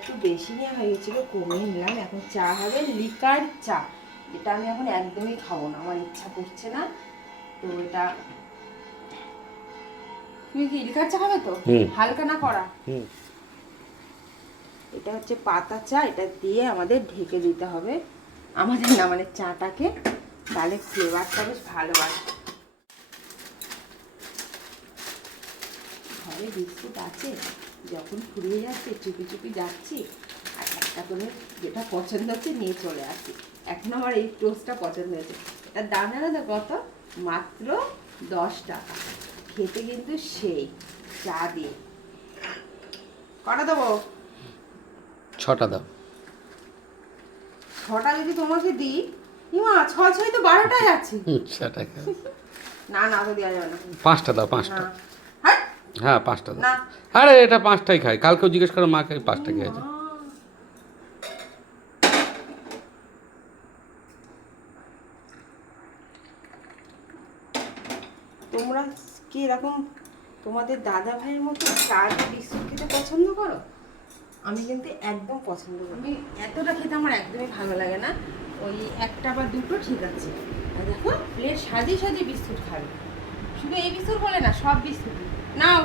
একটু বেশি নেওয়া হয়েছিল, কমিয়ে নিলাম। এখন চা হবে লিকার চা, এটা আমি এখন একদমই খাবো না, আমার ইচ্ছা করছে না। তো এটা তুমি কি লিকার চা খাবে তো? হালকা না করা। এটা হচ্ছে পাতা চা, এটা দিয়ে আমাদের ঢেকে দিতে হবে, আমাদের না মানে চাটাকে, তাহলে ফ্লেভারটা বেশ ভালো আসবে। ঘরে বিস্কুট আছে, যখন ফুরিয়ে যাচ্ছে চুপি চুপি যাচ্ছি আর একটা করে যেটা পছন্দ হচ্ছে নিয়ে চলে আসছি। এখন আমার এই টোস্টটা পছন্দ হয়েছে। এটার দাম জানো তো কত? মাত্র 10 টাকা। খেতে কিন্তু সেই চা দিয়ে। কটা দেবো? 6টা দাও। 6টা যদি তোমাকে দিই, ইমা 6 6 তো 12টায় আছে। 6 টাকা। না না, তো দেওয়া যাবে না। 5টা দাও, 5টা। হ্যাঁ হ্যাঁ 5টা দাও। না, আরে এটা 5টাই খাই, কালকেও জিজ্ঞেস করো মাকে 5টা খেয়েছে। তোমরা কি এরকম তোমাদের দাদা ভাইয়ের মতো চা বিস্কুট খেতে পছন্দ করো? আমি কিন্তু একদম পছন্দ করি। আমি এতটা খেতে আমার একদমই ভালো লাগে না, ওই একটা বা দুটো ঠিক আছে। আর দেখো প্লেট সাজিয়ে সাজিয়ে বিস্কুট খাবে, শুধু এই বিস্কুট বলে না, সব বিস্কুট নাও।